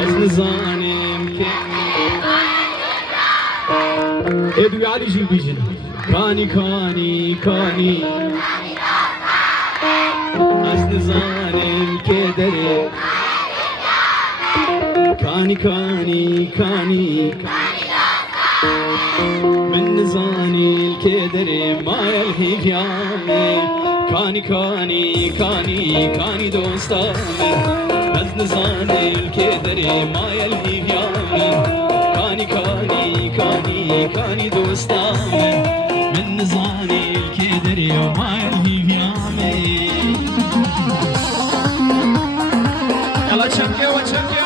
از نزانم که ادوی علی جی بیجن کانی کانی کانی از نزانم که داره کانی کانی کانی من نزاني الكدر ما يلهي قيامي كاني كاني كاني كاني دوستاني بس نزاني الكدر ما يلهي قيامي كاني كاني كاني كاني دوستاني من نزاني الكدر ما يلهي قيامي يلا تشكي وتشكي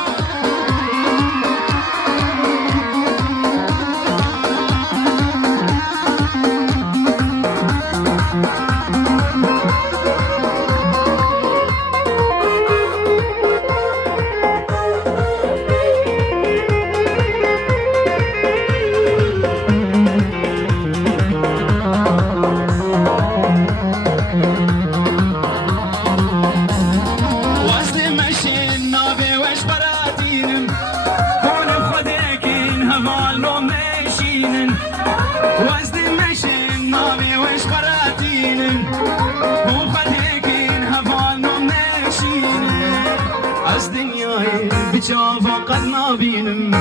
از دنیای بچاو قد نبینم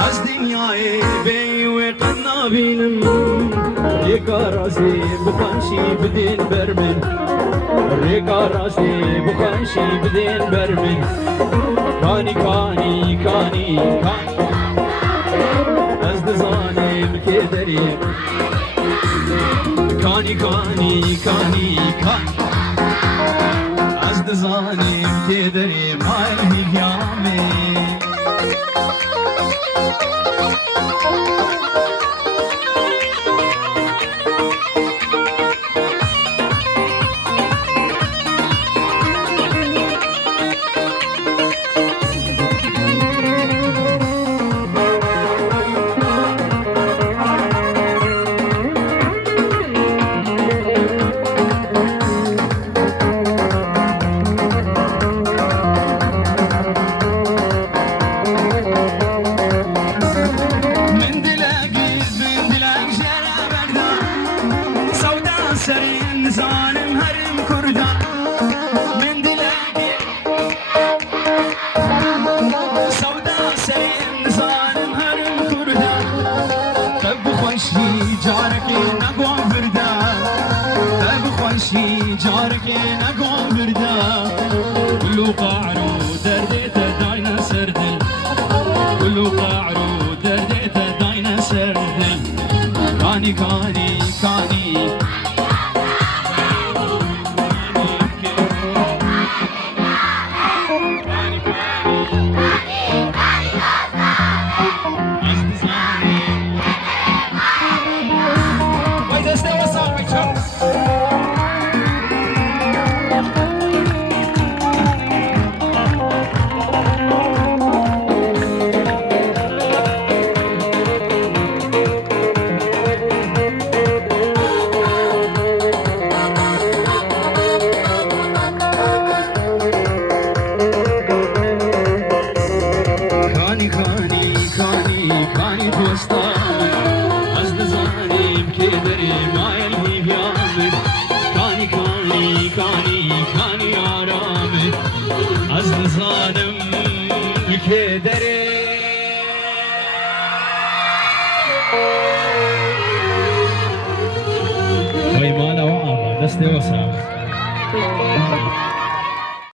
از دنیای بی و قد نبینم ریکا رازی بخانشی بدین برمن ریکا رازی بخانشی بدین برمن کانی کانی کانی کانی از دزانم که داریم کانی کانی کانی کانی از دزانم که داریم های قیامه سرين زانم هرم كردا من دلاقي سودا سرين زانم هرم كردا تب خوشي جارك نقوم بردا تب خوشي جارك نقوم بردا كلو قاعرو درديت داينا سردن كلو قاعرو درديت داينا سردن كاني كاني كاني كاني دوستاني از نزانم که داری ما يلهي قيامي كاني كاني كاني كاني آرامي از نزانم که داری وای مالا وعبا دستی وصاب